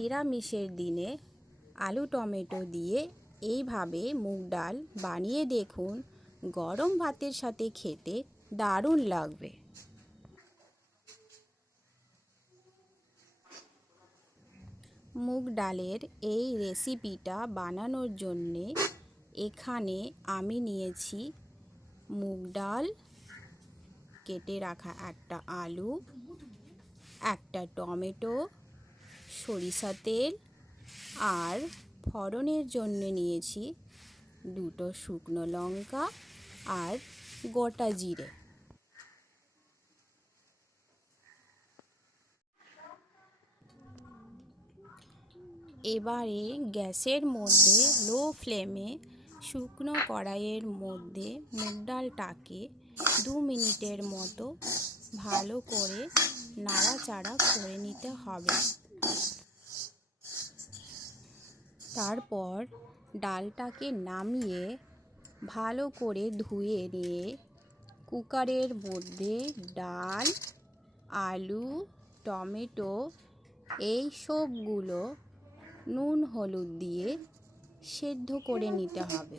নিরামিষের দিনে আলু টমেটো দিয়ে এইভাবে মুগ ডাল বানিয়ে দেখুন, গরম ভাতের সাথে খেতে দারুণ লাগবে। মুগ ডালের এই রেসিপিটা বানানোর জন্যে এখানে আমি নিয়েছি মুগ ডাল, কেটে রাখা একটা আলু, একটা টমেটো, সরিষা তেল আর ফোড়নের জন্য নিয়েছি দুটো শুকনো লঙ্কা আর গোটা জিরে। এবারে গ্যাসের মধ্যে লো ফ্লেমে শুকনো কড়াইয়ের মধ্যে মুগ ডালটাকে 2 মিনিটের মতো ভালো করে নাড়াচাড়া করে নিতে হবে। তারপর ডালটাকে নামিয়ে ভালো করে ধুয়ে নিয়ে কুকারের মধ্যে ডাল, আলু, টমেটো এই সবগুলো নুন হলুদ দিয়ে সেদ্ধ করে নিতে হবে।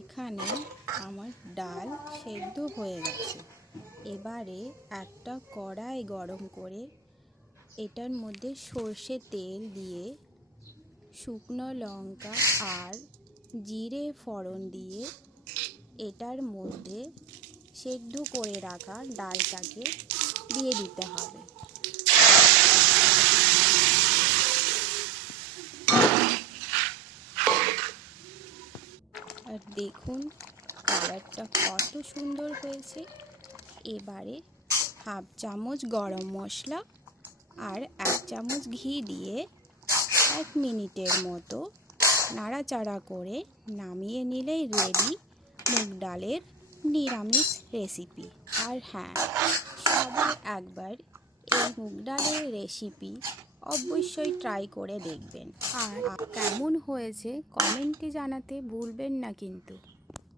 এখানে আমার ডাল সেদ্ধ হয়ে গেছে। এবারে একটা কড়াই গরম করে এটার মধ্যে সর্ষে তেল দিয়ে শুকনো লঙ্কা আর জিরে ফোড়ন দিয়ে এটার মধ্যে সেদ্ধ করে রাখা ডালটাকে দিয়ে দিতে হবে। আর দেখুন কালারটা কত সুন্দর হয়েছে। এবারে হাফ চামচ গরম মশলা আর 1 চামচ ঘি দিয়ে 1 মিনিটের মতো নাড়াচাড়া করে নামিয়ে নিলেই রেডি মুগ ডালের নিরামিষ রেসিপি। আর হ্যাঁ, সবাই একবার এই মুগ ডালের রেসিপি অবশ্যই ট্রাই করে দেখবেন। আর কেমন হয়েছে কমেন্টে জানাতে ভুলবেন না কিন্তু।